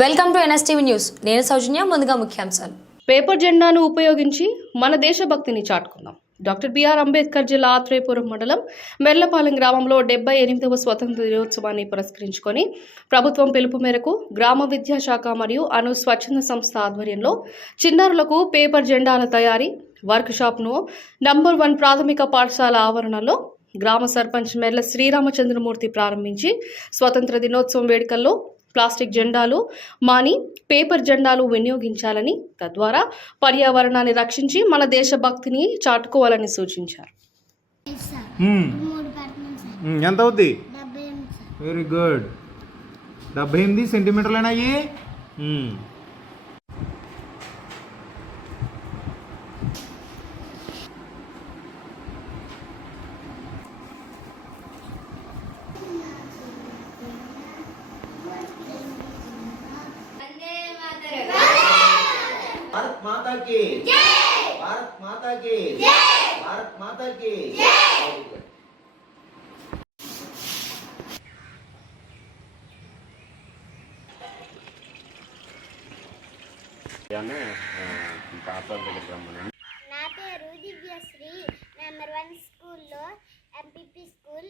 Welcome to NSTV news. నేను సౌజన్య ముందుగా ముఖ్యాంశాలు. పేపర్ జెండాను ఉపయోగించి మన దేశభక్తిని చాటుకుందాం. డాక్టర్ బిఆర్ అంబేద్కర్ జిల్లా ఆత్రేయపురం మండలం మెర్లపాలెం గ్రామంలో డెబ్బై ఎనిమిదవ స్వతంత్ర దినోత్సవాన్ని పురస్కరించుకొని ప్రభుత్వం పిలుపు మేరకు గ్రామ విద్యాశాఖ మరియు అను స్వచ్ఛంద సంస్థ ఆధ్వర్యంలో చిన్నారులకు పేపర్ జెండాల తయారీ వర్క్షాప్ను నంబర్ వన్ ప్రాథమిక పాఠశాల ఆవరణలో గ్రామ సర్పంచ్ మెర్ల శ్రీరామచంద్రమూర్తి ప్రారంభించి స్వతంత్ర దినోత్సవం వేడుకల్లో ప్లాస్టిక్ జెండాలు మాని పేపర్ జెండాలు వినియోగించాలని తద్వారా పర్యావరణాన్ని రక్షించి మన దేశభక్తిని చాటుకోవాలని సూచించారు. ఎంత అవుద్ది? వెరీ గుడ్ డెబ్బై ఎనిమిది సెంటీమీటర్లేనా माता की जय भारत माता की जय भारत माता की जय నా పేరు దివ్యశ్రీ నెంబర్ వన్ స్కూల్లో MPP school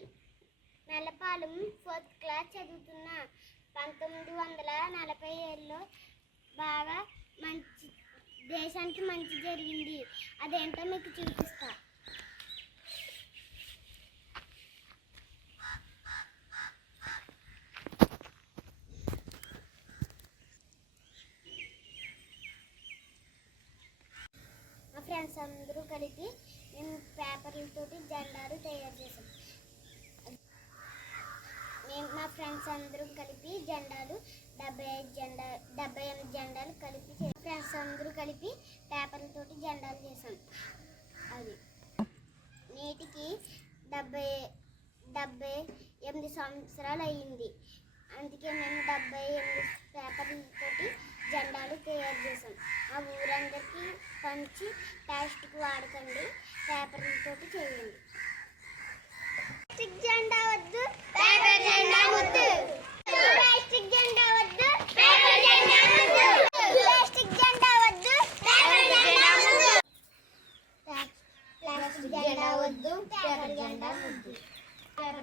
Nallapalem fourth class చదువుతున్నా పంతొమ్మిది వందల నలభై ఏడులో బాగా మంచి దేశానికి మంచి జరిగింది. అదేంటో మీకు చూపిస్తా. మా ఫ్రెండ్స్ అందరూ కలిపి మేము పేపర్లతోటి జెండాలు తయారు చేసాం మేము మా ఫ్రెండ్స్ అందరం కలిపి జెండాలు డెబ్బై ఐదు జెండా డెబ్బై ఎనిమిది జెండాలు కలిపి ఫ్రెండ్స్ అందరూ కలిపి పేపర్లతోటి జెండాలు చేసాం అది. నేటికి డెబ్బై డెబ్బై ఎనిమిది సంవత్సరాలు అయ్యింది అందుకే మేము డెబ్బై ఎనిమిది పేపర్లతోటి జెండాలు తయారు చేసాం ఆ ఊరందరికీ పంచి టెస్ట్కి వాడకండి పేపర్లతోటి చేయండి ప్లాస్టిక్ జెండా వద్దు పేపర్ జెండా వద్దు ప్లాస్టిక్ జెండా వద్దు పేపర్ జెండా వద్దు ప్లాస్టిక్ జెండా వద్దు పేపర్ జెండా వద్దు ప్లాస్టిక్ జెండా వద్దు పేపర్ జెండా వద్దు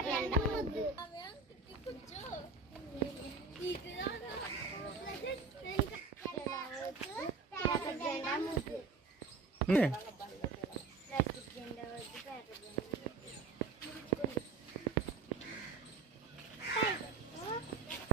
తయారు